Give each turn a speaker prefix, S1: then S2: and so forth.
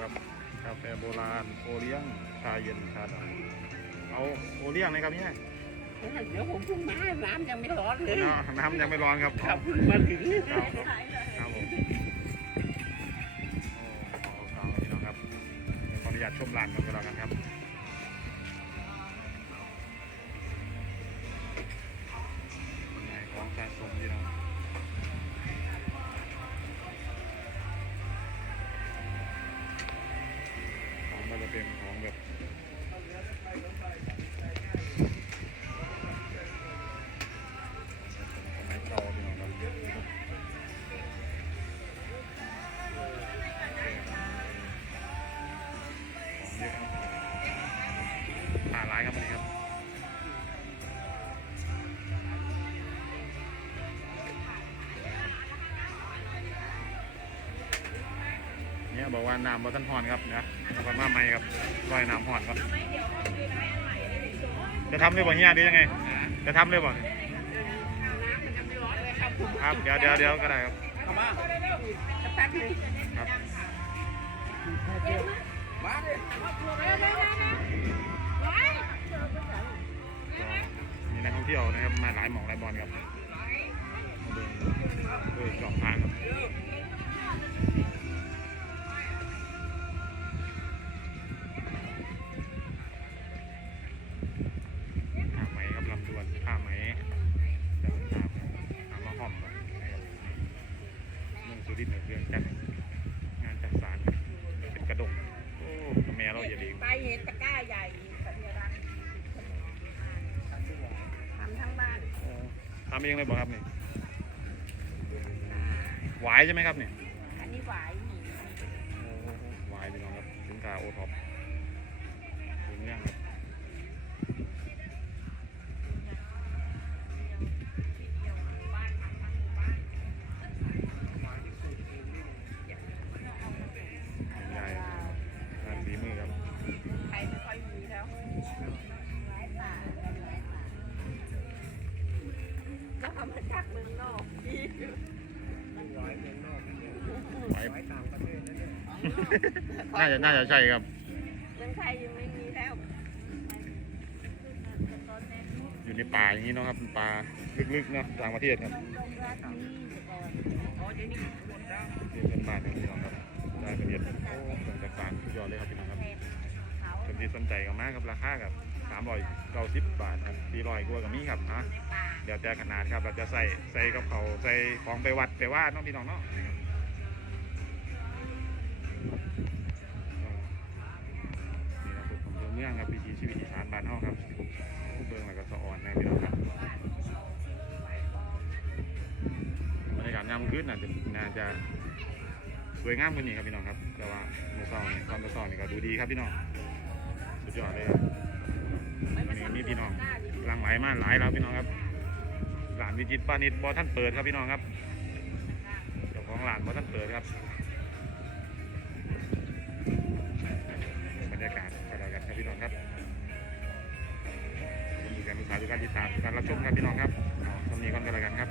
S1: ครับกาแฟโบราณโอเลี้ยงชาเย็นชาดำเอาโอเลี้ยงไหมครับเนี่ย
S2: เดี๋ยวผมเพิ่งมาน้ำยังไม่ร้อนเลย
S1: น้ำน้ำยังไม่ร้อนครับ
S2: ครับเพิ่งมาถึง
S1: ครับครับผมโอ้เอาเอาพี่น้องครับเดี๋ยวขออนุญาตชมร้านกันก็แล้วกันครับ ของมันจะเป็นของแบบ บอกว่าน้ำบอทันหอนครับนะบอกว่าไม่ครับลอยน้ำหอนครับจะทำเลยบ่เฮียหรือยังไง จะทำเลยบ่
S2: น้ำมันยังไม่ร้อครับ
S1: ครับเดี๋ยวเดี๋ยวเดี๋ยวก็ได้ครับครับ
S2: มาเลย
S1: มีนักท่องเที่ยวนะครับมาหลายหมองหลายบอลครับเดินเดินสองทางครับำเองเลยบอกครับนี่หวายใช่ไหมครับเนี่ย
S2: อันนี้หวายหมู
S1: หวายพี่น้องครับสินค้าโอท็อปถึงยังครับ
S2: จากเมืองนอก
S1: หวายน่าจะน่าจะใช่ครับ
S2: เมืองไทยยังไม่มีแล้ว
S1: อยู่ในป่าอย่างนี้เนาะครับเป็นป่าลึกๆเนาะต่างประเทศครับ
S2: อ๋อเดี๋ยวนี้หมดแล้ว
S1: นี่เป็นบ้านครับพี่น้องครับรายละเอียดโอ้เครื่องจักสานสุดยอดเลยครับพี่น้องครับคนที่สนใจก็มากครับราคากับ สามร้อยเก้าสิบบาทครับสี่ร้อยกว่ากับมีครับฮะเดี๋ยวแต่ขนาดครับเราจะใส่ใส่กับเขาใส่ของไปวัดไปว่าเน้องพี่น้องเนาะนะครับนี่ครับผมเมืองเมืองครับวิถีชีวิตอีสานบ้านเฮาครับผู้เบิงแล้วก็สะอ่อนนะพี่น้องครับบรรยากาศยามคืนน่าจะน่าจะสวยงามกว่านี้ครับพี่น้องครับ แต่ว่าเมื่อเช้านี่ตอนเมื่อเช้านี่ก็ดูดีครับพี่น้อง สุดยอดเลยครับ มาหลายแล้วพี่น้องครับหลานวิจิตรปานิดบอท่านเปิดครับพี่น้องครับเจ้าของหลานบอท่านเปิดครับบรรยากาศกันแล้วกันครับพี่น้องครับขอบคุณการศึกษาทุการติดตามการรับชมครับพี่น้องครับเอาทำนี้ก่อนกันแล้วกันครับ